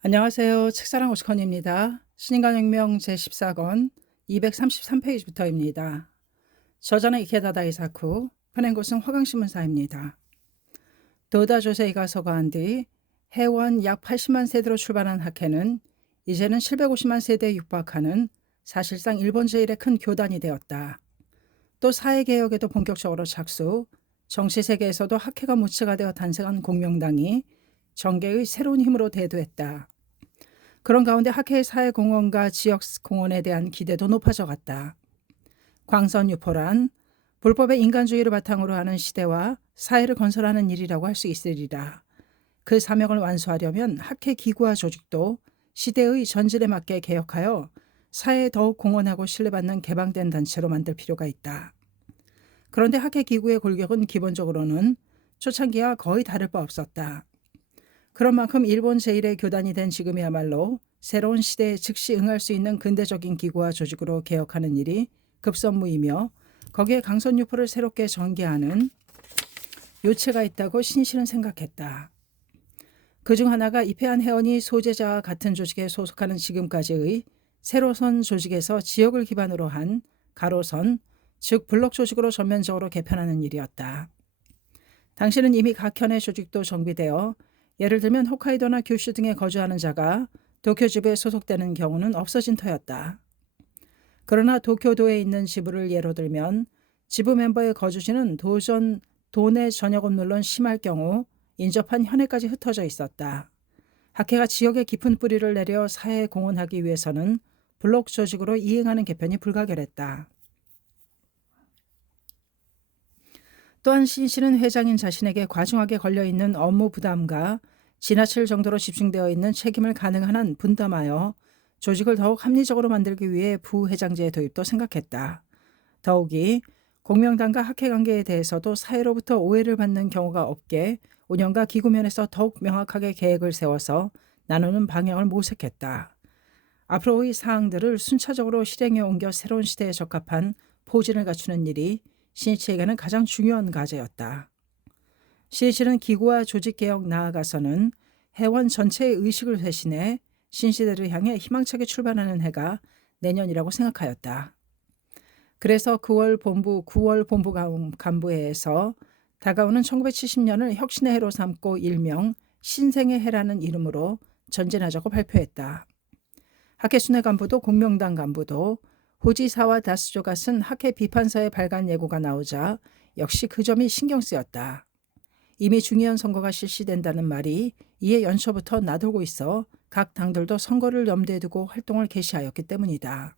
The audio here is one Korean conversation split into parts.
안녕하세요. 책사랑 오스컨입니다. 신인간혁명 제14권 233페이지부터입니다. 저자는 이케다다 이사쿠, 펴낸 곳은 화강신문사입니다. 도다 조세이가 서거한 뒤 해원 약 80만 세대로 출발한 학회는 이제는 750만 세대에 육박하는 사실상 일본 제1의 큰 교단이 되었다. 또 사회개혁에도 본격적으로 착수, 정치세계에서도 학회가 모체가 되어 탄생한 공명당이 정계의 새로운 힘으로 대두했다. 그런 가운데 학회의 사회공헌과 지역공헌에 대한 기대도 높아져 갔다. 광선유포란 불법의 인간주의를 바탕으로 하는 시대와 사회를 건설하는 일이라고 할 수 있으리라. 그 사명을 완수하려면 학회 기구와 조직도 시대의 전질에 맞게 개혁하여 사회에 더욱 공헌하고 신뢰받는 개방된 단체로 만들 필요가 있다. 그런데 학회 기구의 골격은 기본적으로는 초창기와 거의 다를 바 없었다. 그런 만큼 일본 제1의 교단이 된 지금이야말로 새로운 시대에 즉시 응할 수 있는 근대적인 기구와 조직으로 개혁하는 일이 급선무이며 거기에 강선유포를 새롭게 전개하는 요체가 있다고 신실은 생각했다. 그중 하나가 입회한 회원이 소재자와 같은 조직에 소속하는 지금까지의 세로선 조직에서 지역을 기반으로 한 가로선, 즉 블록 조직으로 전면적으로 개편하는 일이었다. 당시는 이미 각 현의 조직도 정비되어 예를 들면 홋카이도나 규슈 등에 거주하는 자가 도쿄지부에 소속되는 경우는 없어진 터였다. 그러나 도쿄도에 있는 지부를 예로 들면 지부 멤버의 거주지는 도내 전역은 물론 심할 경우 인접한 현해까지 흩어져 있었다. 학회가 지역에 깊은 뿌리를 내려 사회에 공헌하기 위해서는 블록 조직으로 이행하는 개편이 불가결했다. 또한 신씨는 회장인 자신에게 과중하게 걸려있는 업무 부담과 지나칠 정도로 집중되어 있는 책임을 가능한 한 분담하여 조직을 더욱 합리적으로 만들기 위해 부회장제의 도입도 생각했다. 더욱이 공명당과 학회 관계에 대해서도 사회로부터 오해를 받는 경우가 없게 운영과 기구 면에서 더욱 명확하게 계획을 세워서 나누는 방향을 모색했다. 앞으로의 사항들을 순차적으로 실행에 옮겨 새로운 시대에 적합한 포진을 갖추는 일이 신이치에게는 가장 중요한 과제였다. 신이치는 기구와 조직 개혁 나아가서는 회원 전체의 의식을 회신해 신시대를 향해 희망차게 출발하는 해가 내년이라고 생각하였다. 그래서 9월 본부 간부회에서 다가오는 1970년을 혁신의 해로 삼고 일명 신생의 해라는 이름으로 전진하자고 발표했다. 학회순회 간부도 공명당 간부도 호지사와 다스조가 쓴 학회 비판서의 발간 예고가 나오자 역시 그 점이 신경 쓰였다. 이미 중의원 선거가 실시된다는 말이 이해 연초부터 나돌고 있어 각 당들도 선거를 염두에 두고 활동을 개시하였기 때문이다.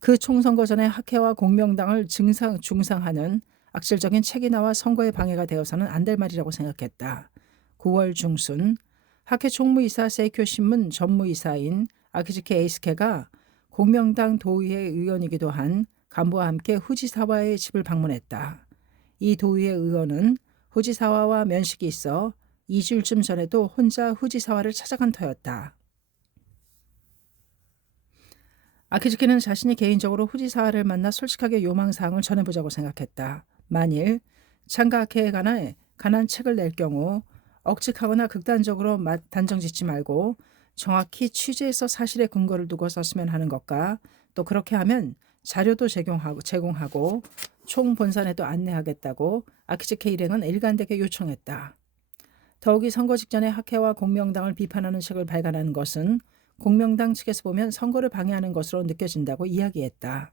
그 총선거 전에 학회와 공명당을 중상하는 악질적인 책이 나와 선거에 방해가 되어서는 안 될 말이라고 생각했다. 9월 중순 학회 총무이사 세이쿄 신문 전무이사인 아키즈키 에이스케가 공명당 도의회 의원이기도 한 간부와 함께 후지사와의 집을 방문했다. 이 도의회 의원은 후지사와와 면식이 있어 2주일쯤 전에도 혼자 후지사와를 찾아간 터였다. 아키즈키는 자신이 개인적으로 후지사와를 만나 솔직하게 요망사항을 전해보자고 생각했다. 만일 창가학회에 관한 책을 낼 경우 억측하거나 극단적으로 단정짓지 말고 정확히 취재해서 사실의 근거를 두고 썼으면 하는 것과 또 그렇게 하면 자료도 제공하고 총본산에도 안내하겠다고 아키즈키 일행은 일관되게 요청했다. 더욱이 선거 직전에 학회와 공명당을 비판하는 책을 발간하는 것은 공명당 측에서 보면 선거를 방해하는 것으로 느껴진다고 이야기했다.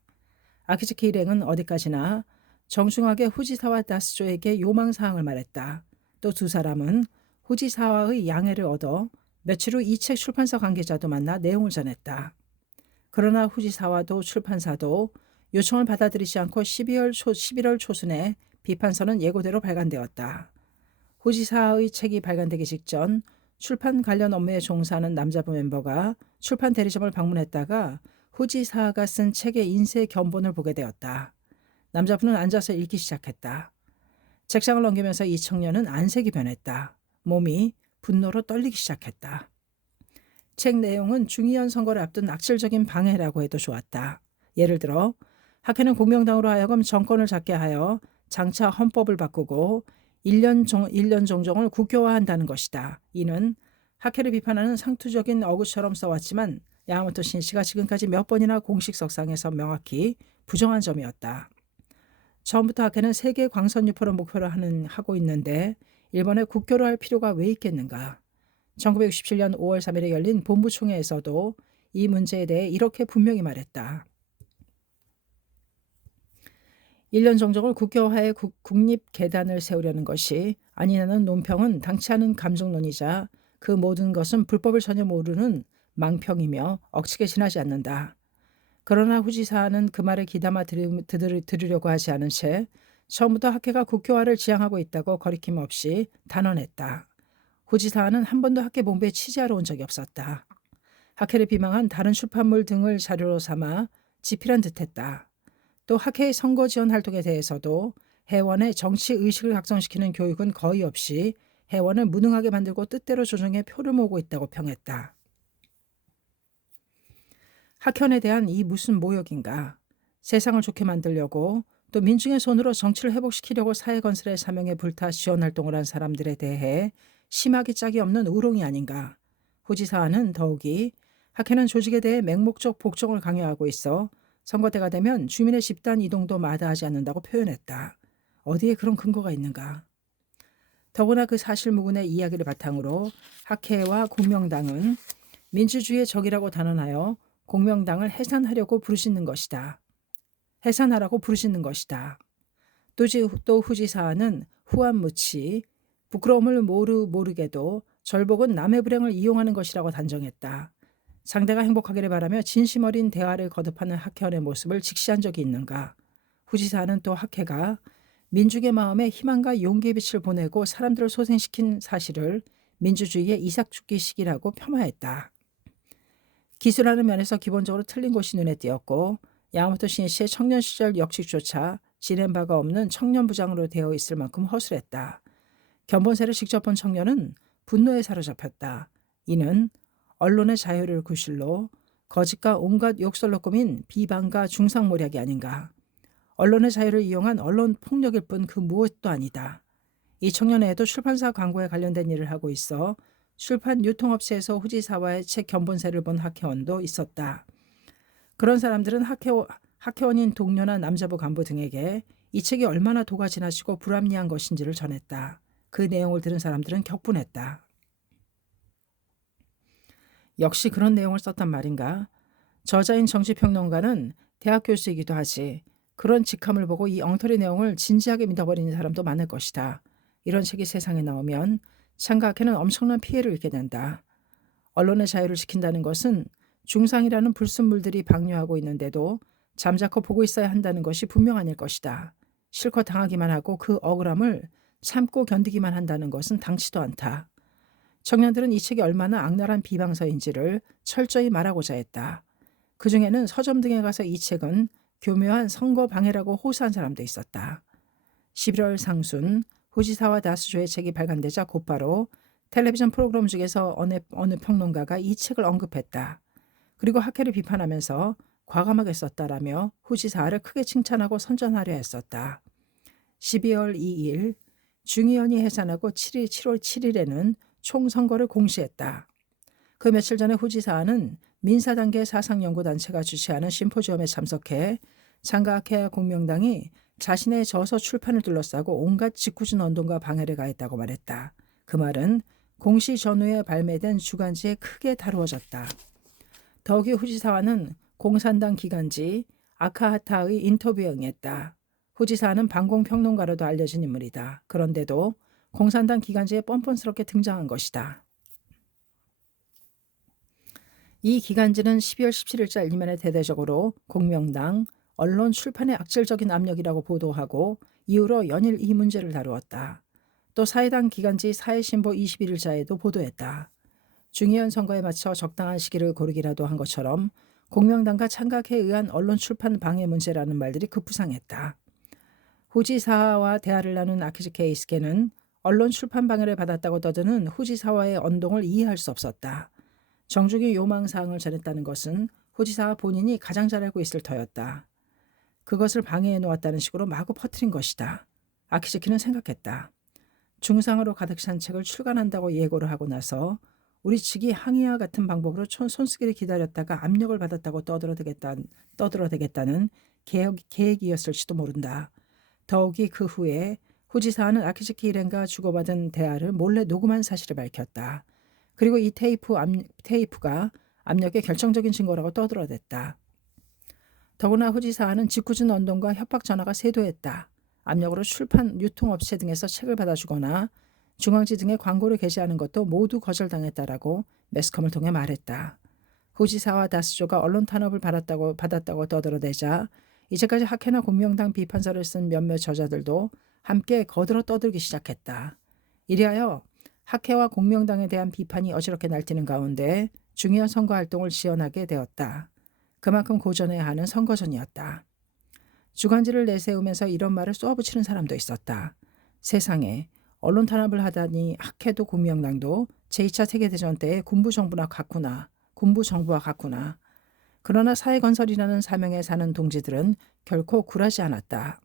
아키즈키 일행은 어디까지나 정중하게 후지사와 다스조에게 요망사항을 말했다. 또 두 사람은 후지사와의 양해를 얻어 며칠 후 이 책 출판사 관계자도 만나 내용을 전했다. 그러나 후지사와도 출판사도 요청을 받아들이지 않고 11월 초순에 비판서는 예고대로 발간되었다. 후지사의 책이 발간되기 직전 출판 관련 업무에 종사하는 남자부 멤버가 출판 대리점을 방문했다가 후지사가 쓴 책의 인쇄 견본을 보게 되었다. 남자부는 앉아서 읽기 시작했다. 책장을 넘기면서 이 청년은 안색이 변했다. 몸이 분노로 떨리기 시작했다. 책 내용은 중의원 선거를 앞둔 악질적인 방해라고 해도 좋았다. 예를 들어 학회는 공명당으로 하여금 정권을 잡게 하여 장차 헌법을 바꾸고 1년 종정을 국교화한다는 것이다. 이는 학회를 비판하는 상투적인 어구처럼 써왔지만 야마모토 신씨가 지금까지 몇 번이나 공식 석상에서 명확히 부정한 점이었다. 처음부터 학회는 세계 광선 유포를 목표로 하고 있는데 일본에 국교로 할 필요가 왜 있겠는가. 1967년 5월 3일에 열린 본부총회에서도 이 문제에 대해 이렇게 분명히 말했다. 1년 정적을 국교화해 국립계단을 세우려는 것이 아니냐는 논평은 당치 않은 감정론이자 그 모든 것은 불법을 전혀 모르는 망평이며 억측에 지나지 않는다. 그러나 후지사는 그 말을 귀담아 들으려고 하지 않은 채 처음부터 학회가 국교화를 지향하고 있다고 거리낌 없이 단언했다. 후지사는 한 번도 학회 본부에 취재하러 온 적이 없었다. 학회를 비방한 다른 출판물 등을 자료로 삼아 지필한 듯했다. 또 학회의 선거 지원 활동에 대해서도 회원의 정치 의식을 각성시키는 교육은 거의 없이 회원을 무능하게 만들고 뜻대로 조정해 표를 모으고 있다고 평했다. 학현에 대한 이 무슨 모욕인가. 세상을 좋게 만들려고 또 민중의 손으로 정치를 회복시키려고 사회 건설의 사명에 불타 지원 활동을 한 사람들에 대해 심하기 짝이 없는 우롱이 아닌가. 후지사는 더욱이 학회는 조직에 대해 맹목적 복종을 강요하고 있어 선거 때가 되면 주민의 집단 이동도 마다하지 않는다고 표현했다. 어디에 그런 근거가 있는가. 더구나 그 사실무근의 이야기를 바탕으로 학회와 공명당은 민주주의의 적이라고 단언하여 공명당을 해산하라고 부르짖는 것이다. 또 후지사는 후안무치 부끄러움을 모르게도 절복은 남의 불행을 이용하는 것이라고 단정했다. 상대가 행복하기를 바라며 진심 어린 대화를 거듭하는 학회원의 모습을 직시한 적이 있는가. 후지사는 또 학회가 민중의 마음에 희망과 용기의 빛을 보내고 사람들을 소생시킨 사실을 민주주의의 이삭죽기식이라고 폄하했다. 기술하는 면에서 기본적으로 틀린 곳이 눈에 띄었고 야마모토 신씨의 청년 시절 역식조차 지낸 바가 없는 청년 부장으로 되어 있을 만큼 허술했다. 견본세를 직접 본 청년은 분노에 사로잡혔다. 이는 언론의 자유를 구실로 거짓과 온갖 욕설로 꾸민 비방과 중상모략이 아닌가. 언론의 자유를 이용한 언론 폭력일 뿐 그 무엇도 아니다. 이 청년에도 출판사 광고에 관련된 일을 하고 있어 출판 유통업체에서 후지사와의 책 견본세를 본 학회원도 있었다. 그런 사람들은 학회원인 동료나 남자부 간부 등에게 이 책이 얼마나 도가 지나치고 불합리한 것인지를 전했다. 그 내용을 들은 사람들은 격분했다. 역시 그런 내용을 썼단 말인가? 저자인 정치평론가는 대학 교수이기도 하지. 그런 직함을 보고 이 엉터리 내용을 진지하게 믿어버리는 사람도 많을 것이다. 이런 책이 세상에 나오면 창가학회는 엄청난 피해를 입게 된다. 언론의 자유를 지킨다는 것은 중상이라는 불순물들이 방류하고 있는데도 잠자코 보고 있어야 한다는 것이 분명 아닐 것이다. 실컷 당하기만 하고 그 억울함을 참고 견디기만 한다는 것은 당치도 않다. 청년들은 이 책이 얼마나 악랄한 비방서인지를 철저히 말하고자 했다. 그 중에는 서점 등에 가서 이 책은 교묘한 선거 방해라고 호소한 사람도 있었다. 11월 상순 후지사와 다스조의 책이 발간되자 곧바로 텔레비전 프로그램 중에서 어느 평론가가 이 책을 언급했다. 그리고 학회를 비판하면서 과감하게 썼다라며 후지사를 크게 칭찬하고 선전하려 했었다. 12월 2일 중의원이 해산하고 7월 7일에는 총선거를 공시했다. 그 며칠 전에 후지사는 민사단계 사상연구단체가 주최하는 심포지엄에 참석해 창가학회와 공명당이 자신의 저서 출판을 둘러싸고 온갖 짓궂은 언동과 방해를 가했다고 말했다. 그 말은 공시 전후에 발매된 주간지에 크게 다루어졌다. 더욱이 후지사와는 공산당 기간지 아카하타의 인터뷰에 응했다. 후지사는 반공평론가로도 알려진 인물이다. 그런데도 공산당 기간지에 뻔뻔스럽게 등장한 것이다. 이 기간지는 12월 17일자 일면에 대대적으로 공명당, 언론 출판의 악질적인 압력이라고 보도하고 이후로 연일 이 문제를 다루었다. 또 사회당 기간지 사회신보 21일자에도 보도했다. 중의원 선거에 맞춰 적당한 시기를 고르기라도 한 것처럼 공명당과 창각회에 의한 언론 출판 방해 문제라는 말들이 급부상했다. 후지사와 대화를 나눈 아키즈 케이스케는 언론 출판 방해를 받았다고 떠드는 후지사와의 언동을 이해할 수 없었다. 정중히 요망사항을 전했다는 것은 후지사와 본인이 가장 잘 알고 있을 터였다. 그것을 방해해 놓았다는 식으로 마구 퍼뜨린 것이다. 아키즈키는 생각했다. 중상으로 가득 찬 책을 출간한다고 예고를 하고 나서 우리 측이 항의와 같은 방법으로 손쓰기를 기다렸다가 압력을 받았다고 떠들어대겠다는 계획이었을지도 모른다. 더욱이 그 후에 후지사와는 아키즈키 일행과 주고받은 대화를 몰래 녹음한 사실을 밝혔다. 그리고 이 테이프가 압력의 결정적인 증거라고 떠들어댔다. 더구나 후지사와는 짓궂은 언동과 협박 전화가 쇄도했다. 압력으로 출판, 유통업체 등에서 책을 받아주거나 중앙지 등에 광고를 게시하는 것도 모두 거절당했다라고 매스컴을 통해 말했다. 후지사와 다스조가 언론 탄압을 받았다고 떠들어대자 이제까지 학회나 공명당 비판서를 쓴 몇몇 저자들도 함께 거들어 떠들기 시작했다. 이리하여 학회와 공명당에 대한 비판이 어지럽게 날뛰는 가운데 중요한 선거 활동을 지원하게 되었다. 그만큼 고전해야 하는 선거전이었다. 주간지를 내세우면서 이런 말을 쏘아붙이는 사람도 있었다. 세상에 언론 탄압을 하다니 학회도 공명당도 제2차 세계대전 때의 군부 정부와 같구나. 그러나 사회건설이라는 사명에 사는 동지들은 결코 굴하지 않았다.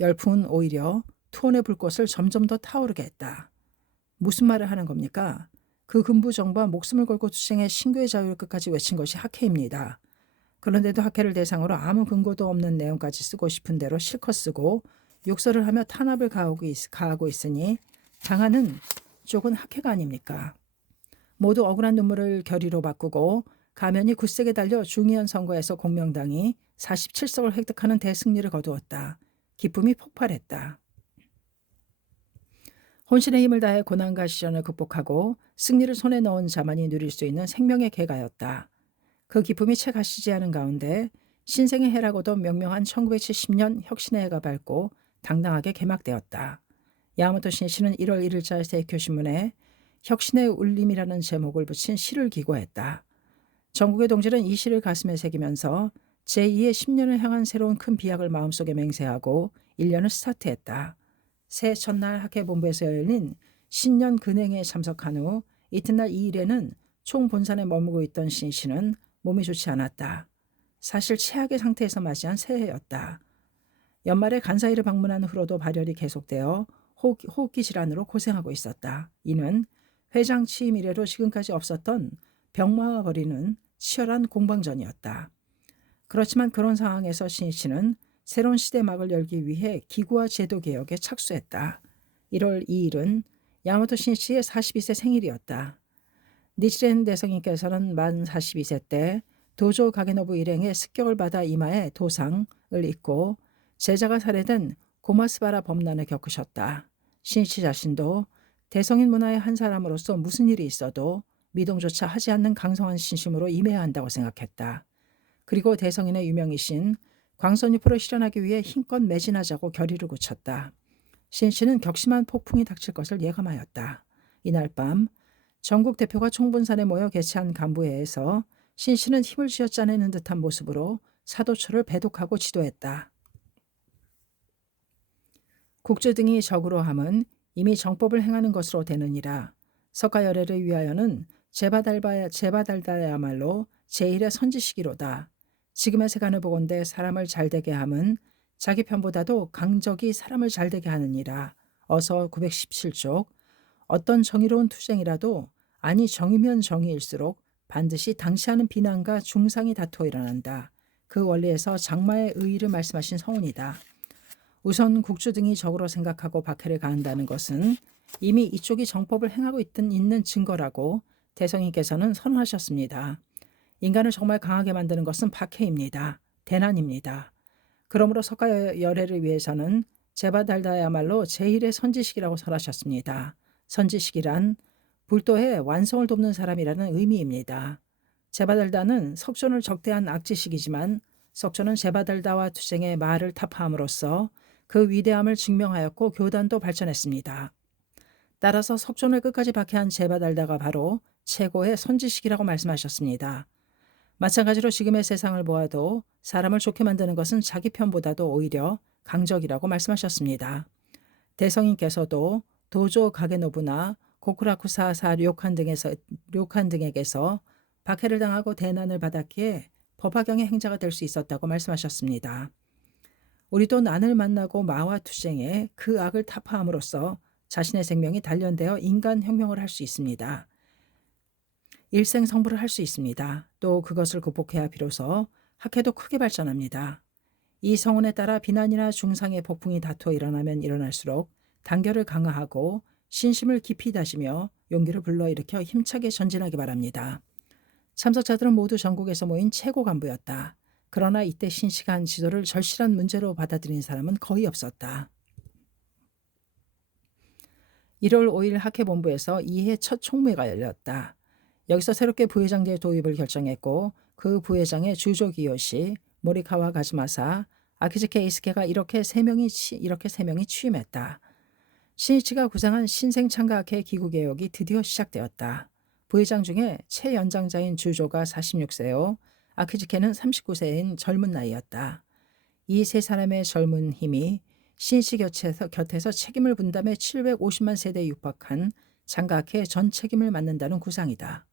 열풍은 오히려 투혼의 불꽃을 점점 더 타오르게 했다. 무슨 말을 하는 겁니까? 그 군부 정부와 목숨을 걸고 투쟁해 신교의 자유를 끝까지 외친 것이 학회입니다. 그런데도 학회를 대상으로 아무 근거도 없는 내용까지 쓰고 싶은 대로 실컷 쓰고 욕설을 하며 탄압을 가하고 있으니 당하는 쪽은 학회가 아닙니까? 모두 억울한 눈물을 결의로 바꾸고 가면이 굳세게 달려 중의원 선거에서 공명당이 47석을 획득하는 대승리를 거두었다. 기쁨이 폭발했다. 혼신의 힘을 다해 고난과 시련을 극복하고 승리를 손에 넣은 자만이 누릴 수 있는 생명의 계가였다. 그 기쁨이 채 가시지 않은 가운데 신생의 해라고도 명명한 1970년 혁신의 해가 밝고 당당하게 개막되었다. 야마토 신씨는 1월 1일자 세이쿄신문에 혁신의 울림이라는 제목을 붙인 시를 기고했다. 전국의 동지는 이 시를 가슴에 새기면서 제2의 10년을 향한 새로운 큰 비약을 마음속에 맹세하고 1년을 스타트했다. 새해 첫날 학회본부에서 열린 신년 근행에 참석한 후 이튿날 2일에는 총본산에 머물고 있던 신씨는 몸이 좋지 않았다. 사실 최악의 상태에서 맞이한 새해였다. 연말에 간사이를 방문한 후로도 발열이 계속되어 호흡기 질환으로 고생하고 있었다. 이는 회장 취임 이래로 지금까지 없었던 병마와 벌이는 치열한 공방전이었다. 그렇지만 그런 상황에서 신씨는 새로운 시대막을 열기 위해 기구와 제도 개혁에 착수했다. 1월 2일은 야마토 신씨의 42세 생일이었다. 니치렌 대성인께서는 만 42세 때 도조 가게노부 일행의 습격을 받아 이마에 도상을 입고 제자가 살해된 고마스바라 범난을 겪으셨다. 신씨 자신도 대성인 문화의 한 사람으로서 무슨 일이 있어도 미동조차 하지 않는 강성한 신심으로 임해야 한다고 생각했다. 그리고 대성인의 유명이신 광선유포를 실현하기 위해 힘껏 매진하자고 결의를 굳혔다. 신씨는 격심한 폭풍이 닥칠 것을 예감하였다. 이날 밤 전국 대표가 총본산에 모여 개최한 간부회에서 신씨는 힘을 쥐어짜내는 듯한 모습으로 사도처를 배독하고 지도했다. 국주 등이 적으로 함은 이미 정법을 행하는 것으로 되느니라. 석가열애를 위하여는 제바달다야말로 제1의 선지시기로다. 지금의 세간을 보건대 사람을 잘되게 함은 자기 편보다도 강적이 사람을 잘되게 하느니라. 어서 917쪽. 어떤 정의로운 투쟁이라도 아니 정이면 정의일수록 반드시 당시 하는 비난과 중상이 다투어 일어난다. 그 원리에서 장마의 의의를 말씀하신 성운이다. 우선 국주 등이 적으로 생각하고 박해를 가한다는 것은 이미 이쪽이 정법을 행하고 있는 증거라고 대성인께서는 선언하셨습니다. 인간을 정말 강하게 만드는 것은 박해입니다. 대난입니다. 그러므로 석가열애를 위해서는 제바달다야말로 제1의 선지식이라고 설하셨습니다. 선지식이란 불도의 완성을 돕는 사람이라는 의미입니다. 제바달다는 석존을 적대한 악지식이지만 석존은 제바달다와 투쟁의 말을 타파함으로써 그 위대함을 증명하였고 교단도 발전했습니다. 따라서 석존을 끝까지 박해한 제바달다가 바로 최고의 선지식이라고 말씀하셨습니다. 마찬가지로 지금의 세상을 보아도 사람을 좋게 만드는 것은 자기 편보다도 오히려 강적이라고 말씀하셨습니다. 대성인께서도 도조 가게노부나 고쿠라쿠사사 료칸 등에게서 박해를 당하고 대난을 받았기에 법화경의 행자가 될 수 있었다고 말씀하셨습니다. 우리도 난을 만나고 마와 투쟁에 그 악을 타파함으로써 자신의 생명이 단련되어 인간 혁명을 할 수 있습니다. 일생성불을 할 수 있습니다. 또 그것을 극복해야 비로소 학회도 크게 발전합니다. 이 성운에 따라 비난이나 중상의 폭풍이 다투어 일어나면 일어날수록 단결을 강화하고 신심을 깊이 다지며 용기를 불러일으켜 힘차게 전진하기 바랍니다. 참석자들은 모두 전국에서 모인 최고 간부였다. 그러나 이때 신식한 지도를 절실한 문제로 받아들인 사람은 거의 없었다. 1월 5일 학회본부에서 이해 첫 총무회가 열렸다. 여기서 새롭게 부회장제 도입을 결정했고 그 부회장의 주조 기요시, 모리카와 가즈마사, 아키즈케 이스케가 이렇게 세 명이 취임했다. 신이치가 구상한 신생창가학회 기구개혁이 드디어 시작되었다. 부회장 중에 최연장자인 주조가 46세요. 아키즈케는 39세인 젊은 나이였다. 이 세 사람의 젊은 힘이 신이치 곁에서 책임을 분담해 750만 세대에 육박한 창가학회 전 책임을 맡는다는 구상이다.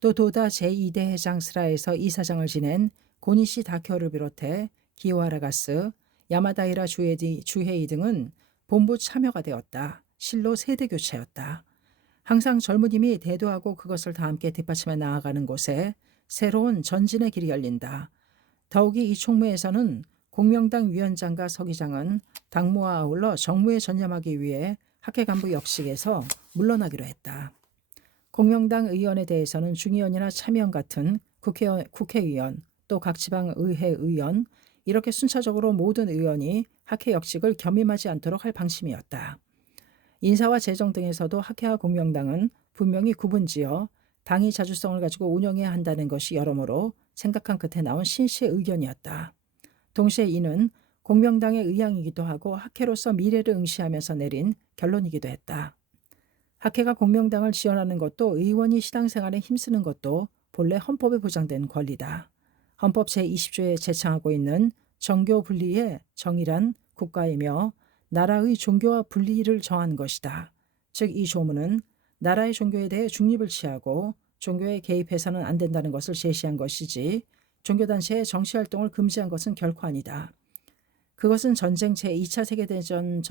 또 도다 제2대 회장 스라에서 이사장을 지낸 고니시 다케오를 비롯해 기요하라가스, 야마다이라 주헤이 등은 본부 참여가 되었다. 실로 세대 교체였다. 항상 젊은 힘이 대도하고 그것을 다 함께 뒷받침해 나아가는 곳에 새로운 전진의 길이 열린다. 더욱이 이 총무에서는 공명당 위원장과 서기장은 당무와 아울러 정무에 전념하기 위해 학회 간부 역식에서 물러나기로 했다. 공명당 의원에 대해서는 중의원이나 참의원 같은 국회의원, 또 각 지방 의회 의원, 이렇게 순차적으로 모든 의원이 학회 역식을 겸임하지 않도록 할 방침이었다. 인사와 재정 등에서도 학회와 공명당은 분명히 구분지어 당이 자주성을 가지고 운영해야 한다는 것이 여러모로 생각한 끝에 나온 신씨의 의견이었다. 동시에 이는 공명당의 의향이기도 하고 학회로서 미래를 응시하면서 내린 결론이기도 했다. 학회가 공명당을 지원하는 것도 의원이 신앙생활에 힘쓰는 것도 본래 헌법에 보장된 권리다. 헌법 제20조에 제창하고 있는 정교 분리의 정의란 국가이며 나라의 종교와 분리를 정한 것이다. 즉 이 조문은 나라의 종교에 대해 중립을 취하고 종교에 개입해서는 안 된다는 것을 제시한 것이지 종교단체의 정치활동을 금지한 것은 결코 아니다. 그것은 전쟁 제2차 세계대전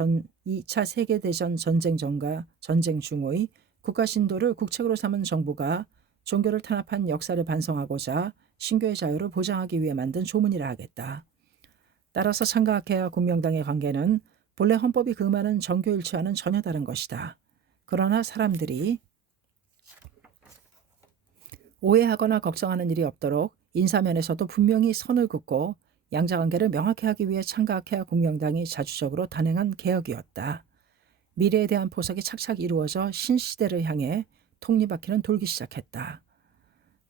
전쟁 전과 전쟁 중의 국가 신도를 국책으로 삼은 정부가 종교를 탄압한 역사를 반성하고자 신교의 자유를 보장하기 위해 만든 조문이라 하겠다. 따라서 창가학회와 공명당의 관계는 본래 헌법이 금하는 정교일치와는 전혀 다른 것이다. 그러나 사람들이 오해하거나 걱정하는 일이 없도록 인사면에서도 분명히 선을 긋고 양자관계를 명확히 하기 위해 창가학회와 공명당이 자주적으로 단행한 개혁이었다. 미래에 대한 포석이 착착 이루어져 신시대를 향해 톱니바퀴는 돌기 시작했다.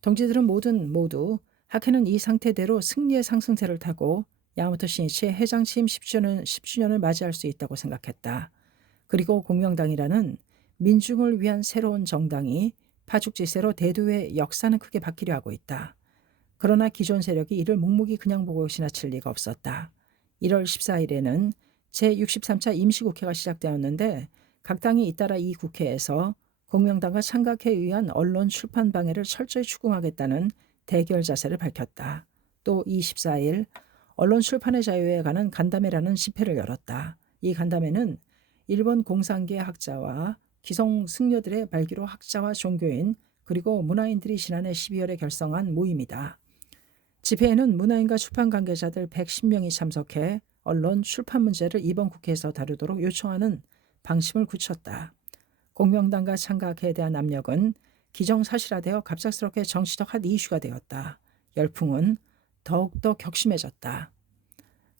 동지들은 모두 학회는 이 상태대로 승리의 상승세를 타고 야마토 신이치의 회장 취임 10주년을 맞이할 수 있다고 생각했다. 그리고 공명당이라는 민중을 위한 새로운 정당이 파죽지세로 대도의 역사는 크게 바뀌려 하고 있다. 그러나 기존 세력이 이를 묵묵히 그냥 보고 지나칠 리가 없었다. 1월 14일에는 제63차 임시국회가 시작되었는데 각 당이 잇따라 이 국회에서 공명당과 창각회에 의한 언론 출판 방해를 철저히 추궁하겠다는 대결 자세를 밝혔다. 또 24일 언론 출판의 자유에 관한 간담회라는 집회를 열었다. 이 간담회는 일본 공산계 학자와 기성 승려들의 발기로 학자와 종교인 그리고 문화인들이 지난해 12월에 결성한 모임이다. 집회에는 문화인과 출판 관계자들 110명이 참석해 언론 출판 문제를 이번 국회에서 다루도록 요청하는 방침을 굳혔다. 공명당과 창각회에 대한 압력은 기정사실화되어 갑작스럽게 정치적 핫 이슈가 되었다. 열풍은 더욱더 격심해졌다.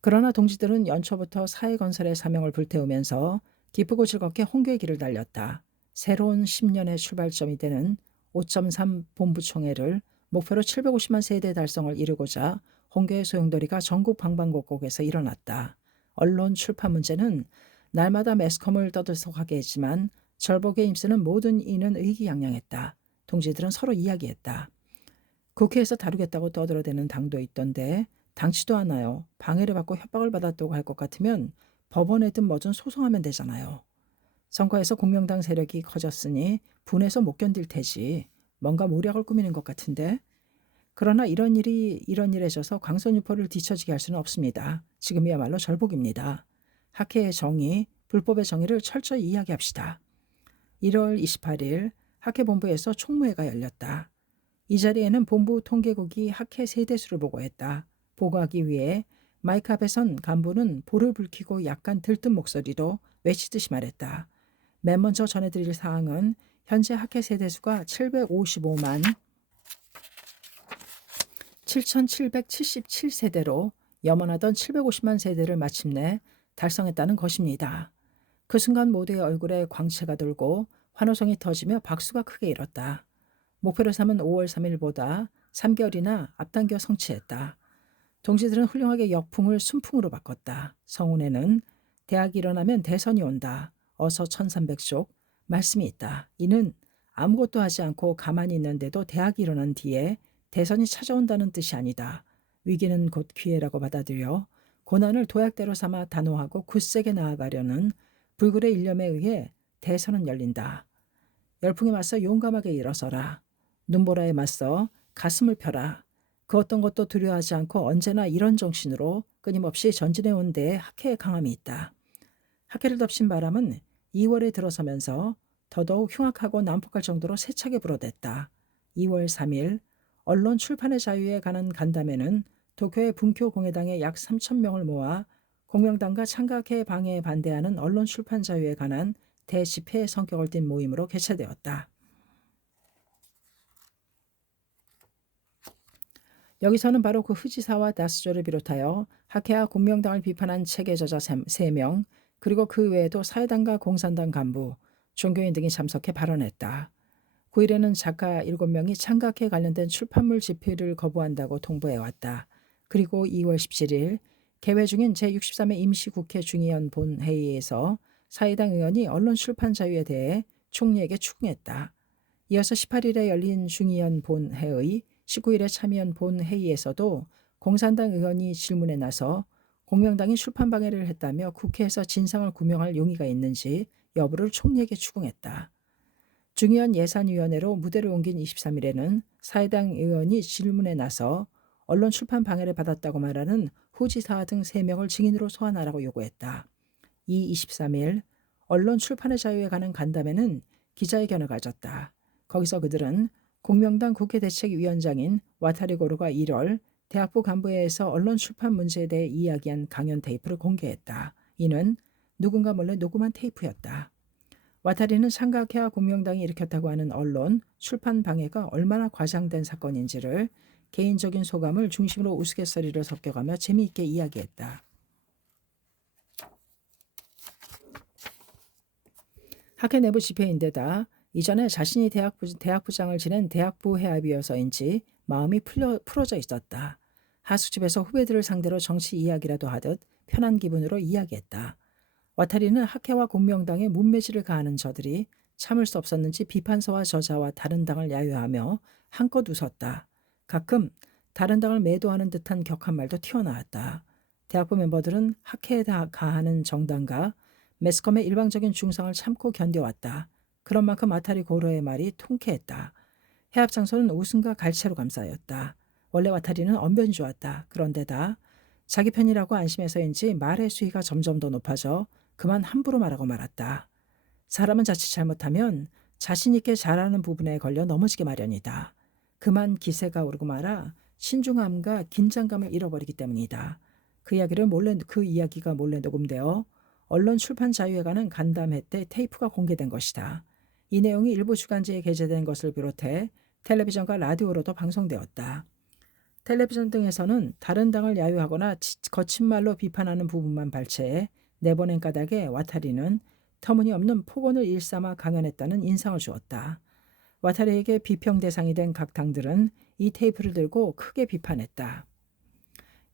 그러나 동지들은 연초부터 사회건설의 사명을 불태우면서 기쁘고 즐겁게 홍교의 길을 달렸다. 새로운 10년의 출발점이 되는 5.3 본부총회를 목표로 750만 세대 달성을 이루고자 홍교의 소용돌이가 전국 방방곡곡에서 일어났다. 언론 출판 문제는 날마다 매스컴을 떠들썩하게 했지만 절복에 힘쓰는 모든 이는 의기양양했다. 동지들은 서로 이야기했다. 국회에서 다루겠다고 떠들어대는 당도 있던데 당치도 않아요. 방해를 받고 협박을 받았다고 할 것 같으면 법원에든 뭐든 소송하면 되잖아요. 선거에서 공명당 세력이 커졌으니 분해서 못 견딜 테지. 뭔가 모략을 꾸미는 것 같은데. 그러나 이런 일해져서 광선유포를 뒤처지게 할 수는 없습니다. 지금이야말로 절복입니다. 학회의 정의, 불법의 정의를 철저히 이야기합시다. 1월 28일 학회본부에서 총무회가 열렸다. 이 자리에는 본부 통계국이 학회 세대수를 보고했다. 보고하기 위해 마이크 앞에선 간부는 볼을 붉히고 약간 들뜬 목소리로 외치듯이 말했다. 맨 먼저 전해드릴 사항은 현재 학회 세대수가 755만 7,777세대로 염원하던 750만 세대를 마침내 달성했다는 것입니다. 그 순간 모두의 얼굴에 광채가 돌고 환호성이 터지며 박수가 크게 일었다. 목표를 삼은 5월 3일보다 3개월이나 앞당겨 성취했다. 동지들은 훌륭하게 역풍을 순풍으로 바꿨다. 성운에는 대학이 일어나면 대선이 온다. 어서 1300쪽 말씀이 있다. 이는 아무것도 하지 않고 가만히 있는데도 대학이 일어난 뒤에 대선이 찾아온다는 뜻이 아니다. 위기는 곧 기회라고 받아들여 고난을 도약대로 삼아 단호하고 굳세게 나아가려는 불굴의 일념에 의해 대선은 열린다. 열풍에 맞서 용감하게 일어서라. 눈보라에 맞서 가슴을 펴라. 그 어떤 것도 두려워하지 않고 언제나 이런 정신으로 끊임없이 전진해온 데에 학회의 강함이 있다. 학회를 덮친 바람은 2월에 들어서면서 더더욱 흉악하고 난폭할 정도로 세차게 불어댔다. 2월 3일 언론 출판의 자유에 관한 간담회는 도쿄의 분교 공회당에 약 3,000명을 모아 공명당과 창각회 방해에 반대하는 언론 출판 자유에 관한 대집회의 성격을 띤 모임으로 개최되었다. 여기서는 바로 그 후지사와 다스조를 비롯하여 학회와 공명당을 비판한 책의 저자 3명, 그리고 그 외에도 사회당과 공산당 간부, 종교인 등이 참석해 발언했다. 9일에는 작가 7명이 창각회 관련된 출판물 집필을 거부한다고 통보해왔다. 그리고 2월 17일 개회 중인 제63회 임시국회 중의원 본회의에서 사회당 의원이 언론 출판 자유에 대해 총리에게 추궁했다. 이어서 18일에 열린 중의원 본회의 19일에 참여한 본회의에서도 공산당 의원이 질문에 나서 공명당이 출판 방해를 했다며 국회에서 진상을 규명할 용의가 있는지 여부를 총리에게 추궁했다. 중의원 예산위원회로 무대를 옮긴 23일에는 사회당 의원이 질문에 나서 언론 출판 방해를 받았다고 말하는 후지사 등 3명을 증인으로 소환하라고 요구했다. 이 23일 언론 출판의 자유에 관한 간담회는 기자회견을 가졌다. 거기서 그들은 공명당 국회대책위원장인 와타리 고로가 1월 대학부 간부회에서 언론 출판 문제에 대해 이야기한 강연 테이프를 공개했다. 이는 누군가 몰래 녹음한 테이프였다. 와타리는 창각회와 공명당이 일으켰다고 하는 언론 출판 방해가 얼마나 과장된 사건인지를 개인적인 소감을 중심으로 우스갯소리를 섞여가며 재미있게 이야기했다. 학회 내부 집회인데다 이전에 자신이 대학부장을 지낸 대학부 회합이어서인지 마음이 풀어져 있었다. 하숙집에서 후배들을 상대로 정치 이야기라도 하듯 편한 기분으로 이야기했다. 와타리는 학회와 공명당에 문매질을 가하는 저들이 참을 수 없었는지 비판서와 저자와 다른 당을 야유하며 한껏 웃었다. 가끔 다른 당을 매도하는 듯한 격한 말도 튀어나왔다. 대학부 멤버들은 학회에 가하는 정당과 매스컴의 일방적인 중상을 참고 견뎌왔다. 그런 만큼 와타리 고로의 말이 통쾌했다. 해합 장소는 웃음과 갈채로 감싸였다. 원래 와타리는 언변이 좋았다. 그런데다 자기 편이라고 안심해서인지 말의 수위가 점점 더 높아져 그만 함부로 말하고 말았다. 사람은 자칫 잘못하면 자신 있게 잘하는 부분에 걸려 넘어지게 마련이다. 그만 기세가 오르고 말아 신중함과 긴장감을 잃어버리기 때문이다. 그 이야기가 몰래 녹음되어 언론 출판 자유에 관한 간담회 때 테이프가 공개된 것이다. 이 내용이 일부 주간지에 게재된 것을 비롯해 텔레비전과 라디오로도 방송되었다. 텔레비전 등에서는 다른 당을 야유하거나 거친 말로 비판하는 부분만 발췌해 내보낸 까닭에 와타리는 터무니없는 폭언을 일삼아 강연했다는 인상을 주었다. 와타리에게 비평 대상이 된 각 당들은 이 테이프를 들고 크게 비판했다.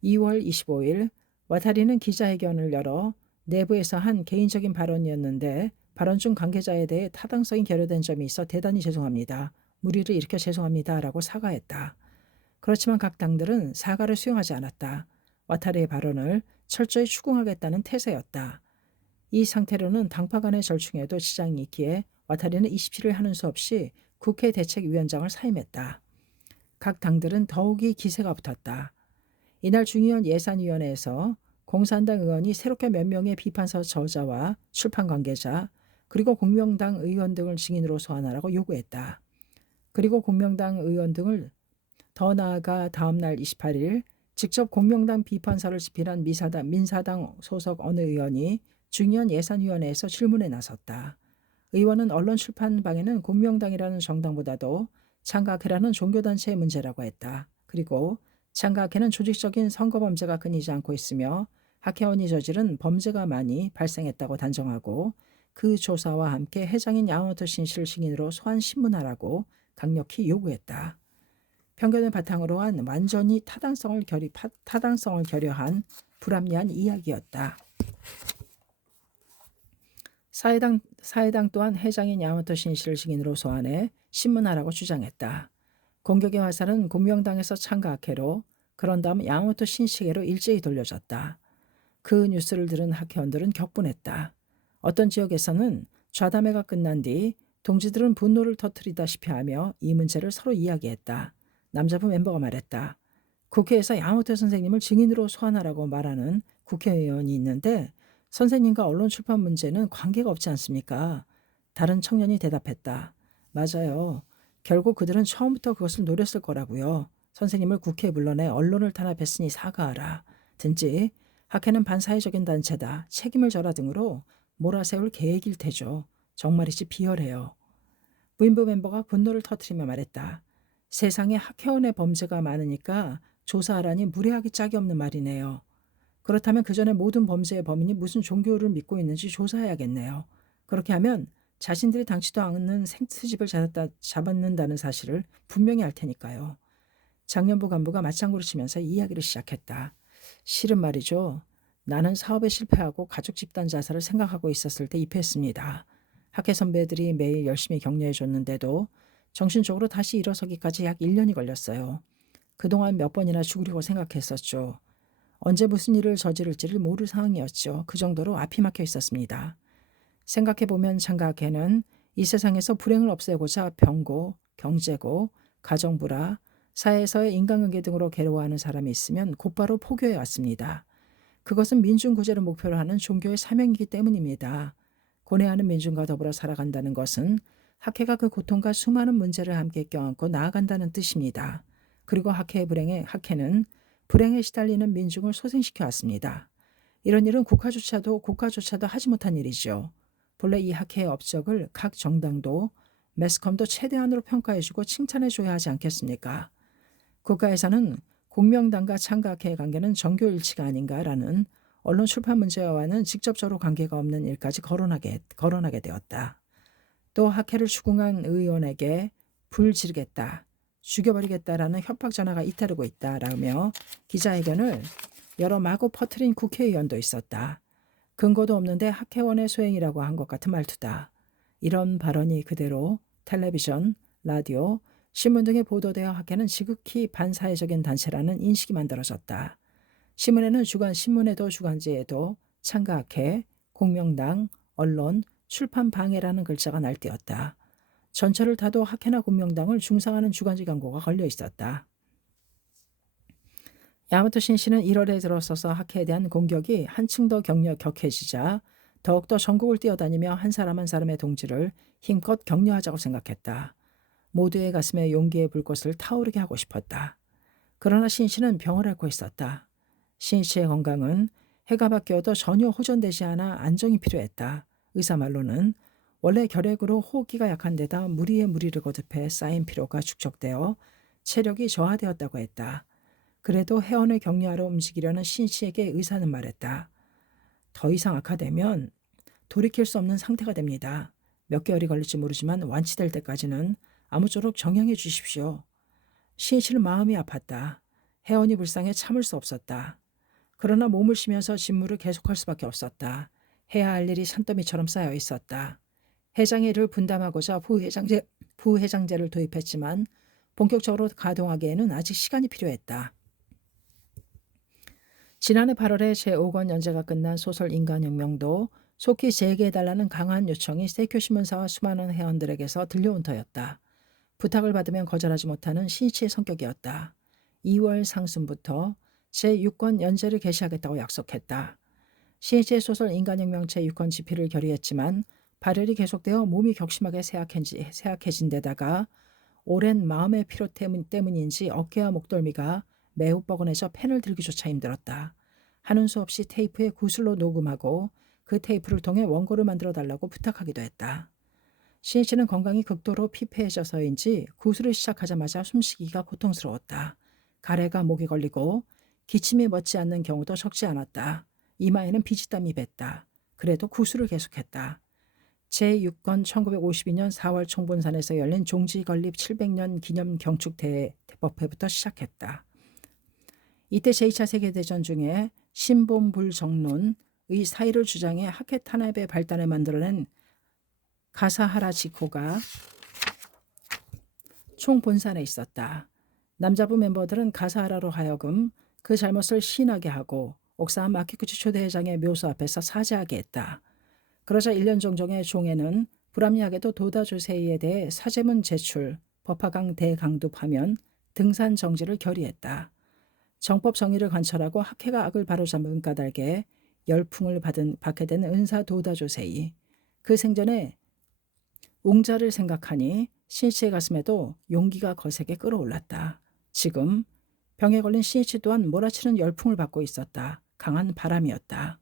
2월 25일 와타리는 기자회견을 열어 내부에서 한 개인적인 발언이었는데 발언 중 관계자에 대해 타당성이 결여된 점이 있어 대단히 죄송합니다. 무리를 일으켜 죄송합니다. 라고 사과했다. 그렇지만 각 당들은 사과를 수용하지 않았다. 와타리의 발언을 철저히 추궁하겠다는 태세였다. 이 상태로는 당파 간의 절충에도 지장이 있기에 와타리는 27일 하는 수 없이 국회 대책위원장을 사임했다. 각 당들은 더욱이 기세가 붙었다. 이날 중의원 예산위원회에서 공산당 의원이 새롭게 몇 명의 비판서 저자와 출판 관계자 그리고 공명당 의원 등을 증인으로 소환하라고 요구했다. 그리고 공명당 의원 등을 더 나아가 다음 날 28일 직접 공명당 비판서를 집필한 민사당 소속 어느 의원이 중의원 예산위원회에서 질문에 나섰다. 의원은 언론 출판방에는 공명당이라는 정당보다도 창가학회라는 종교단체의 문제라고 했다. 그리고 창가학회는 조직적인 선거범죄가 끊이지 않고 있으며 학회원이 저지른 범죄가 많이 발생했다고 단정하고 그 조사와 함께 회장인 야마모토 신씨를 증인으로 소환 신문하라고 강력히 요구했다. 편견을 바탕으로 한 완전히 타당성을 결여한 불합리한 이야기였다. 사회당 또한 회장인 야마모토 신씨를 증인으로 소환해 신문하라고 주장했다. 공격의 화살은 공명당에서 창가학회로 그런 다음 야마모토 신씨에게로 일제히 돌려졌다. 그 뉴스를 들은 학회원들은 격분했다. 어떤 지역에서는 좌담회가 끝난 뒤 동지들은 분노를 터뜨리다시피 하며 이 문제를 서로 이야기했다. 남자부 멤버가 말했다. 국회에서 야마모토 선생님을 증인으로 소환하라고 말하는 국회의원이 있는데 선생님과 언론 출판 문제는 관계가 없지 않습니까? 다른 청년이 대답했다. 맞아요. 결국 그들은 처음부터 그것을 노렸을 거라고요. 선생님을 국회에 불러내 언론을 탄압했으니 사과하라. 든지 학회는 반사회적인 단체다. 책임을 져라 등으로 몰아세울 계획일 테죠. 정말이지 비열해요. 무인부 멤버가 분노를 터뜨리며 말했다. 세상에 학회원의 범죄가 많으니까 조사하라니 무례하기 짝이 없는 말이네요. 그렇다면 그 전에 모든 범죄의 범인이 무슨 종교를 믿고 있는지 조사해야겠네요. 그렇게 하면 자신들이 당치도 않는 생트집을 잡았는다는 사실을 분명히 알 테니까요. 장년부 간부가 맞장구를 치면서 이야기를 시작했다. 실은 말이죠. 나는 사업에 실패하고 가족 집단 자살을 생각하고 있었을 때 입회했습니다. 학회 선배들이 매일 열심히 격려해 줬는데도 정신적으로 다시 일어서기까지 약 1년이 걸렸어요. 그동안 몇 번이나 죽으려고 생각했었죠. 언제 무슨 일을 저지를지를 모를 상황이었죠. 그 정도로 앞이 막혀 있었습니다. 생각해보면 창가학회는 이 세상에서 불행을 없애고자 병고, 경제고, 가정불화, 사회에서의 인간관계 등으로 괴로워하는 사람이 있으면 곧바로 포교해 왔습니다. 그것은 민중구제를 목표로 하는 종교의 사명이기 때문입니다. 고뇌하는 민중과 더불어 살아간다는 것은 학회가 그 고통과 수많은 문제를 함께 껴안고 나아간다는 뜻입니다. 그리고 학회는 불행에 시달리는 민중을 소생시켜 왔습니다. 이런 일은 국가조차도 하지 못한 일이죠. 본래 이 학회의 업적을 각 정당도 매스컴도 최대한으로 평가해주고 칭찬해줘야 하지 않겠습니까? 국가에서는 공명당과 창가학회의 관계는 정교일치가 아닌가라는 언론 출판 문제와는 직접적으로 관계가 없는 일까지 거론하게 되었다. 또 학회를 추궁한 의원에게 불 지르겠다, 죽여버리겠다라는 협박 전화가 잇따르고 있다라며 기자회견을 여러 마구 퍼뜨린 국회의원도 있었다. 근거도 없는데 학회원의 소행이라고 한 것 같은 말투다. 이런 발언이 그대로 텔레비전, 라디오, 신문 등에 보도되어 학회는 지극히 반사회적인 단체라는 인식이 만들어졌다. 신문에도 주간지에도 창가학회, 공명당, 언론, 출판 방해라는 글자가 날뛰었다. 전철을 타도 학회나 공명당을 중상하는 주간지 광고가 걸려 있었다. 야마토 신씨는 1월에 들어서서 학회에 대한 공격이 한층 더 격해지자 더욱더 전국을 뛰어다니며 한 사람 한 사람의 동지를 힘껏 격려하자고 생각했다. 모두의 가슴에 용기의 불꽃을 타오르게 하고 싶었다. 그러나 신씨는 병을 앓고 있었다. 신씨의 건강은 해가 바뀌어도 전혀 호전되지 않아 안정이 필요했다. 의사 말로는 원래 결핵으로 호흡기가 약한 데다 무리에 무리를 거듭해 쌓인 피로가 축적되어 체력이 저하되었다고 했다. 그래도 회원을 격려하러 움직이려는 신씨에게 의사는 말했다. 더 이상 악화되면 돌이킬 수 없는 상태가 됩니다. 몇 개월이 걸릴지 모르지만 완치될 때까지는 아무쪼록 정양해 주십시오. 신씨는 마음이 아팠다. 회원이 불쌍해 참을 수 없었다. 그러나 몸을 쉬면서 직무를 계속할 수밖에 없었다. 해야 할 일이 산더미처럼 쌓여 있었다. 회장의 일을 분담하고자 부회장제를 도입했지만 본격적으로 가동하기에는 아직 시간이 필요했다. 지난해 8월에 제5권 연재가 끝난 소설 인간혁명도 속히 재개해달라는 강한 요청이 세큐신문사와 수많은 회원들에게서 들려온 터였다. 부탁을 받으면 거절하지 못하는 신씨의 성격이었다. 2월 상순부터 제6권 연재를 개시하겠다고 약속했다. 신씨의 소설 인간혁명 제6권 집필을 결의했지만 발열이 계속되어 몸이 격심하게 쇠약해진 데다가 오랜 마음의 피로 때문인지 어깨와 목덜미가 매우 뻐근해져 펜을 들기조차 힘들었다. 하는 수 없이 테이프에 구슬로 녹음하고 그 테이프를 통해 원고를 만들어 달라고 부탁하기도 했다. 신이치는 건강이 극도로 피폐해져서인지 구슬을 시작하자마자 숨쉬기가 고통스러웠다. 가래가 목에 걸리고 기침이 멎지 않는 경우도 적지 않았다. 이마에는 비지땀이 뱄다. 그래도 구슬을 계속했다. 제6건 1952년 4월 총본산에서 열린 종지 건립 700년 기념 경축대회 대법회부터 시작했다. 이때 제2차 세계대전 중에 신본불정론의 사의를 주장해 학회 탄압의 발단을 만들어낸 가사하라 지코가 총본산에 있었다. 남자부 멤버들은 가사하라로 하여금 그 잘못을 시인하게 하고 옥사한 마키쿠치 초대회장의 묘소 앞에서 사죄하게 했다. 그러자 1년 종종의 종회는 불합리하게도 도다 조세이에 대해 사죄문 제출, 법화강 대강도파면 등산 정지를 결의했다. 정법 정의를 관철하고 학회가 악을 바로잡은 까닭에 열풍을 받게 된 은사 도다 조세이. 그 생전에 웅자를 생각하니 신이치의 가슴에도 용기가 거세게 끌어올랐다. 지금 병에 걸린 신이치 또한 몰아치는 열풍을 받고 있었다. 강한 바람이었다.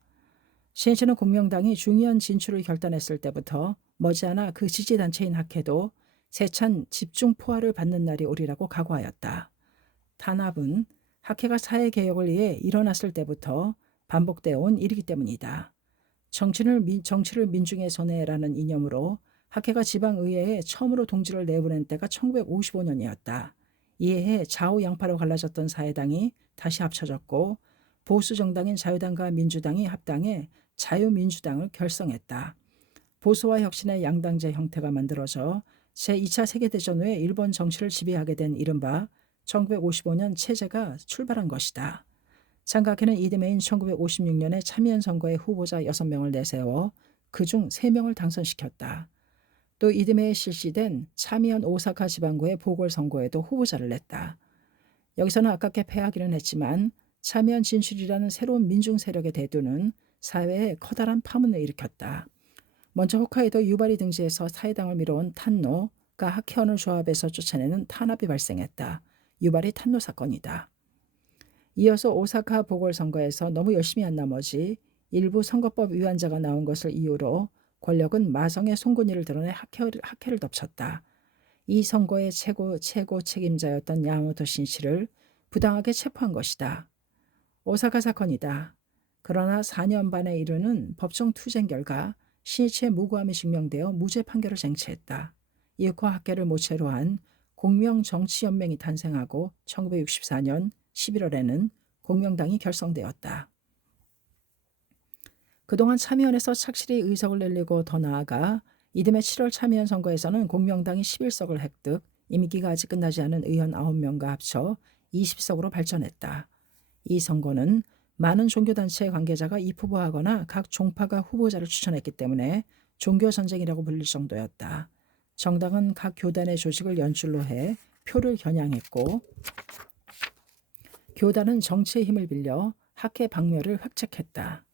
신이치는 공명당이 중요한 진출을 결단했을 때부터 머지않아 그 지지단체인 학회도 세찬 집중 포화를 받는 날이 오리라고 각오하였다. 탄압은 학회가 사회개혁을 위해 일어났을 때부터 반복되어 온 일이기 때문이다. 정치를 민중의 손해라는 이념으로 학회가 지방의회에 처음으로 동지를 내보낸 때가 1955년이었다. 이해해 좌우양파로 갈라졌던 사회당이 다시 합쳐졌고 보수 정당인 자유당과 민주당이 합당해 자유민주당을 결성했다. 보수와 혁신의 양당제 형태가 만들어져 제2차 세계대전 후에 일본 정치를 지배하게 된 이른바 1955년 체제가 출발한 것이다. 장각회는 이듬해인 1956년에 참의원 선거에 후보자 6명을 내세워 그중 3명을 당선시켰다. 또 이듬해에 실시된 참의원 오사카 지방구의 보궐선거에도 후보자를 냈다. 여기서는 아깝게 패하기는 했지만 참의원 진출이라는 새로운 민중 세력의 대두는 사회에 커다란 파문을 일으켰다. 먼저 홋카이도 유바리 등지에서 사회당을 밀어온 탄노가 학회원을 조합해서 쫓아내는 탄압이 발생했다. 유바리 탄노 사건이다. 이어서 오사카 보궐선거에서 너무 열심히 한 나머지 일부 선거법 위반자가 나온 것을 이유로 권력은 마성의 송곳니를 드러내 학회를 덮쳤다. 이 선거의 최고 책임자였던 야마모토 신씨를 부당하게 체포한 것이다. 오사카 사건이다. 그러나 4년 반에 이르는 법정 투쟁 결과 신이치의 무고함이 증명되어 무죄 판결을 쟁취했다. 이윽고 학회를 모체로 한 공명정치연맹이 탄생하고 1964년 11월에는 공명당이 결성되었다. 그동안 참의원에서 착실히 의석을 늘리고 더 나아가 이듬해 7월 참의원 선거에서는 공명당이 11석을 획득, 임기가 아직 끝나지 않은 의원 9명과 합쳐 20석으로 발전했다. 이 선거는 많은 종교단체 관계자가 입후보하거나 각 종파가 후보자를 추천했기 때문에 종교전쟁이라고 불릴 정도였다. 정당은 각 교단의 조직을 연줄로 해 표를 겨냥했고 교단은 정치의 힘을 빌려 학회 방멸을 획책했다.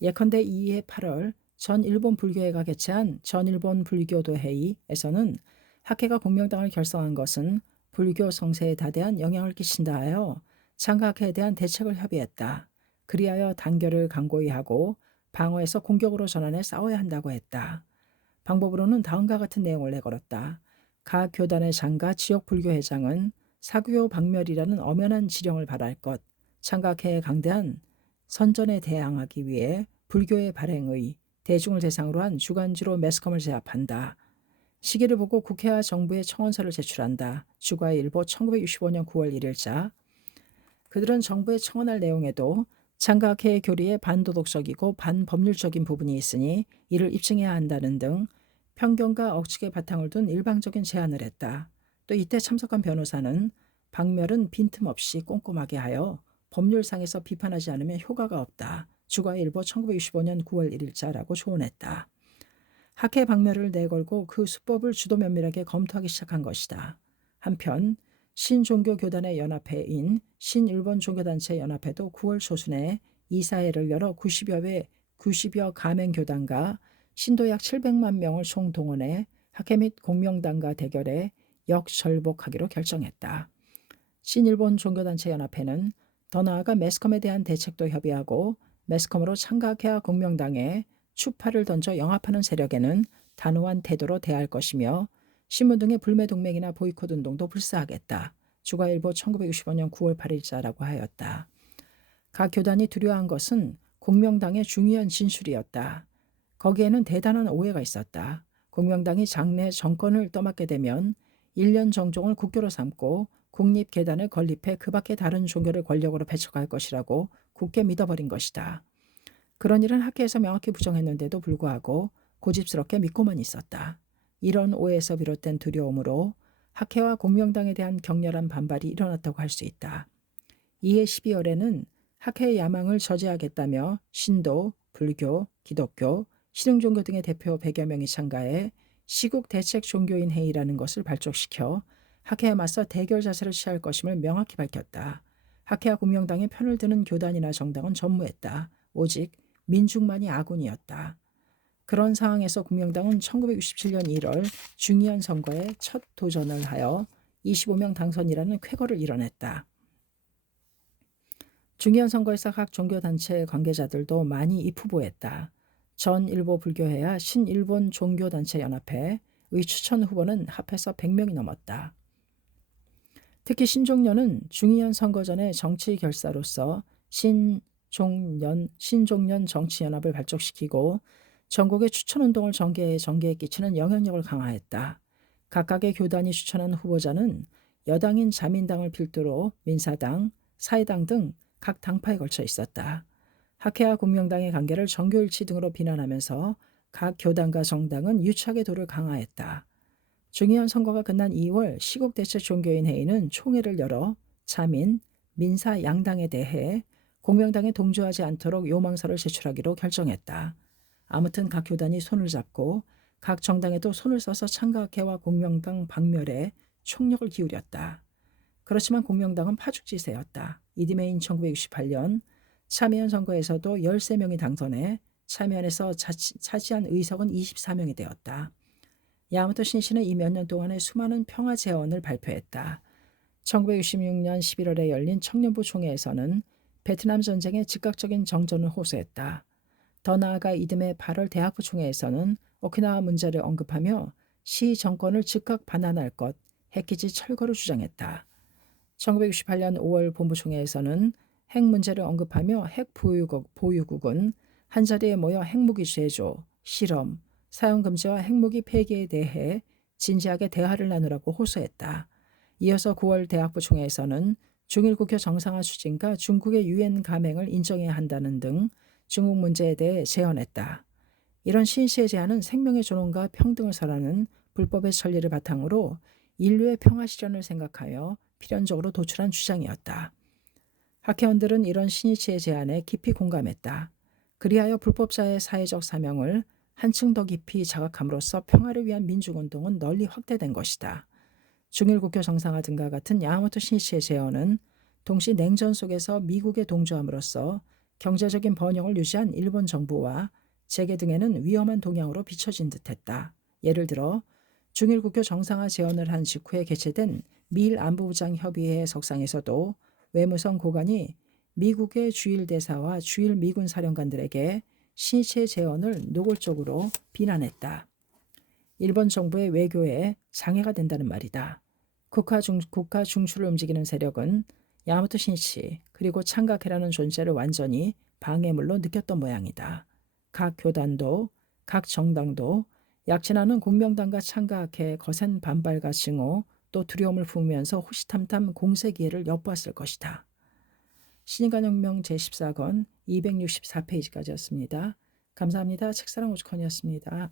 예컨대 이해 8월 전 일본 불교회가 개최한 전일본 불교도 회의에서는 학회가 공명당을 결성한 것은 불교 성세에 다대한 영향을 끼친다 하여 창각회에 대한 대책을 협의했다. 그리하여 단결을 강고히 하고 방어에서 공격으로 전환해 싸워야 한다고 했다. 방법으로는 다음과 같은 내용을 내걸었다. 각 교단의 장과 지역 불교회장은 사교 박멸이라는 엄연한 지령을 발할 것, 창각회에 강대한 선전에 대항하기 위해 불교의 발행의 대중을 대상으로 한 주간지로 매스컴을 제압한다. 시기를 보고 국회와 정부에 청원서를 제출한다. 주과일보 1965년 9월 1일자. 그들은 정부에 청원할 내용에도 창각회의 교리에 반도덕적이고 반법률적인 부분이 있으니 이를 입증해야 한다는 등 편견과 억측의 바탕을 둔 일방적인 제안을 했다. 또 이때 참석한 변호사는 박멸은 빈틈없이 꼼꼼하게 하여 법률상에서 비판하지 않으면 효과가 없다. 주과일보 1965년 9월 1일자라고 조언했다. 학회 박멸을 내걸고 그 수법을 주도 면밀하게 검토하기 시작한 것이다. 한편 신종교교단의 연합회인 신일본 종교단체 연합회도 9월 초순에 이사회를 열어 90여 가맹교단과 신도 약 700만 명을 총동원해 학회 및 공명당과 대결해 역절복하기로 결정했다. 신일본 종교단체 연합회는 더 나아가 매스컴에 대한 대책도 협의하고 매스컴으로 창각해야 공명당에 추파를 던져 영합하는 세력에는 단호한 태도로 대할 것이며 신문 등의 불매 동맹이나 보이콧 운동도 불사하겠다. 주가일보 1965년 9월 8일자라고 하였다. 각 교단이 두려워한 것은 공명당의 중요한 진술이었다. 거기에는 대단한 오해가 있었다. 공명당이 장래 정권을 떠맡게 되면 1년 정종을 국교로 삼고 국립계단을 건립해 그 밖의 다른 종교를 권력으로 배척할 것이라고 굳게 믿어버린 것이다. 그런 일은 학회에서 명확히 부정했는데도 불구하고 고집스럽게 믿고만 있었다. 이런 오해에서 비롯된 두려움으로 학회와 공명당에 대한 격렬한 반발이 일어났다고 할 수 있다. 이해 12월에는 학회의 야망을 저지하겠다며 신도, 불교, 기독교, 신흥종교 등의 대표 100여 명이 참가해 시국 대책 종교인 회의라는 것을 발족시켜 학회에 맞서 대결 자세를 취할 것임을 명확히 밝혔다. 학회와 공명당의 편을 드는 교단이나 정당은 전무했다. 오직 민중만이 아군이었다. 그런 상황에서 공명당은 1967년 1월 중의원 선거에 첫 도전을 하여 25명 당선이라는 쾌거를 이뤄냈다. 중의원 선거에서 각 종교단체 관계자들도 많이 입후보했다. 전 일본 불교회와 신일본 종교단체 연합회의 추천 후보는 합해서 100명이 넘었다. 특히 신종련은 중의원 선거 전에 정치 결사로서 신종련 정치연합을 발족시키고 전국의 추천운동을 전개에 끼치는 영향력을 강화했다. 각각의 교단이 추천한 후보자는 여당인 자민당을 필두로 민사당, 사회당 등 각 당파에 걸쳐 있었다. 학회와 공명당의 관계를 정교일치 등으로 비난하면서 각 교단과 정당은 유착의 도를 강화했다. 중의원 선거가 끝난 2월 시국대책 종교인 회의는 총회를 열어 자민, 민사 양당에 대해 공명당에 동조하지 않도록 요망서를 제출하기로 결정했다. 아무튼 각 교단이 손을 잡고 각 정당에도 손을 써서 창각회와 공명당 박멸에 총력을 기울였다. 그렇지만 공명당은 파죽지세였다. 이듬해인 1968년 참여연 선거에서도 13명이 당선해 참여연에서 차지한 의석은 24명이 되었다. 야마토 신시는 이 몇 년 동안의 수많은 평화 제언을 발표했다. 1966년 11월에 열린 청년부 총회에서는 베트남 전쟁의 즉각적인 정전을 호소했다. 더 나아가 이듬해 8월 대학부 총회에서는 오키나와 문제를 언급하며 시 정권을 즉각 반환할 것, 핵기지 철거를 주장했다. 1968년 5월 본부총회에서는 핵 문제를 언급하며 핵 보유국은 한자리에 모여 핵무기 제조, 실험, 사용 금지와 핵무기 폐기에 대해 진지하게 대화를 나누라고 호소했다. 이어서 9월 대학부 총회에서는 중일국교 정상화 추진과 중국의 유엔 가맹을 인정해야 한다는 등 중국 문제에 대해 제언했다. 이런 신시의 제안은 생명의 존엄과 평등을 설하는 불법의 천리를 바탕으로 인류의 평화 실현을 생각하여 필연적으로 도출한 주장이었다. 학회원들은 이런 신이치의 제안에 깊이 공감했다. 그리하여 불법자의 사회적 사명을 한층 더 깊이 자각함으로써 평화를 위한 민중운동은 널리 확대된 것이다. 중일국교 정상화 등과 같은 야마모토 신이치의 제언은 동시 냉전 속에서 미국에 동조함으로써 경제적인 번영을 유지한 일본 정부와 재계 등에는 위험한 동향으로 비춰진 듯했다. 예를 들어 중일국교 정상화 제언을 한 직후에 개최된 미일 안보부장 협의회 석상에서도 외무성 고관이 미국의 주일 대사와 주일 미군 사령관들에게 신이치의 제언을 노골적으로 비난했다. 일본 정부의 외교에 장애가 된다는 말이다. 국가 중추를 움직이는 세력은 야마토 신이치 그리고 창각회라는 존재를 완전히 방해물로 느꼈던 모양이다. 각 교단도 각 정당도 약진하는 공명당과 창각회의 거센 반발과 증오 또 두려움을 품으면서 호시탐탐 공세 기회를 엿보았을 것이다. 신인간혁명 제14권 264페이지까지였습니다. 감사합니다. 책사랑 오죽헌이었습니다.